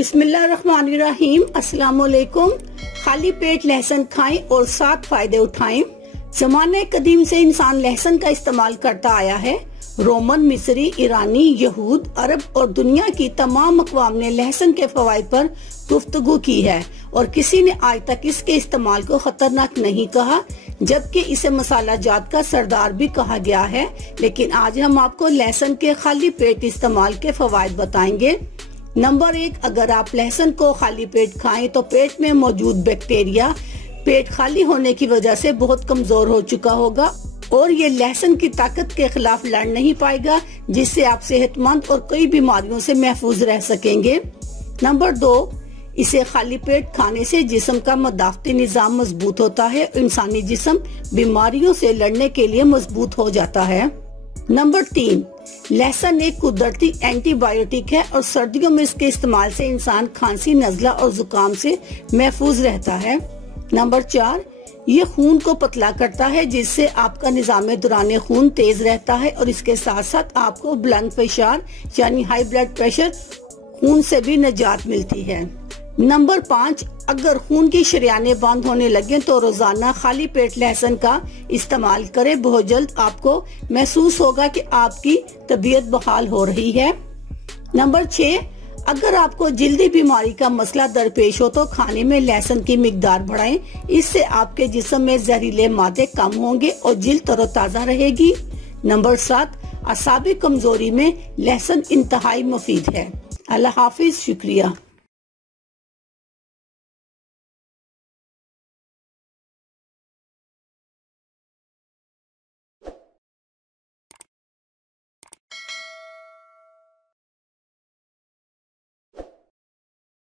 बिस्मिल्लाहिर्रहमानिर्रहीम। अस्सलाम वालेकुम। खाली पेट लहसुन खाएं और 7 फायदे उठाएं। ज़माने कदीम से इंसान लहसुन का इस्तेमाल करता आया है। रोमन, मिस्री, ईरानी, यहूद, अरब और दुनिया की तमाम अक़वाम ने लहसुन के फवाइद पर गुफ्तगू की है और किसी ने आज तक इसके इस्तेमाल को खतरनाक नहीं कहा, जबकि इसे मसाला जात का सरदार भी कहा गया है। लेकिन आज हम आपको लहसुन के खाली पेट इस्तेमाल के फवाइद बताएंगे। नंबर 1, अगर आप लहसुन को खाली पेट खाएं तो पेट में मौजूद बैक्टीरिया पेट खाली होने की वजह से बहुत कमजोर हो चुका होगा और ये लहसुन की ताकत के खिलाफ लड़ नहीं पाएगा, जिससे आप सेहतमंद और कई बीमारियों से महफूज रह सकेंगे। नंबर 2, इसे खाली पेट खाने से जिस्म का मदाफ़ती निज़ाम मजबूत होता है। इंसानी जिस्म बीमारियों से लड़ने के लिए मजबूत हो जाता है। नंबर 3, लहसुन एक कुदरती एंटीबायोटिक है और सर्दियों में इसके इस्तेमाल से इंसान खांसी, नज़ला और जुकाम से महफूज रहता है। नंबर 4, ये खून को पतला करता है, जिससे आपका निज़ाम दौरान खून तेज रहता है और इसके साथ साथ आपको ब्लड प्रेशर यानी हाई ब्लड प्रेशर खून से भी निजात मिलती है। नंबर 5, अगर खून की शरियानें बंद होने लगे तो रोजाना खाली पेट लहसुन का इस्तेमाल करें। बहुत जल्द आपको महसूस होगा कि आपकी तबीयत बहाल हो रही है। नंबर 6, अगर आपको जल्दी बीमारी का मसला दरपेश हो तो खाने में लहसुन की मिकदार बढ़ाएं। इससे आपके जिस्म में जहरीले मादे कम होंगे और जिल्द तरोताजा रहेगी। नंबर 7, असाबी कमजोरी में लहसुन इंतहाई मुफीद है। अल्लाह हाफिज, शुक्रिया।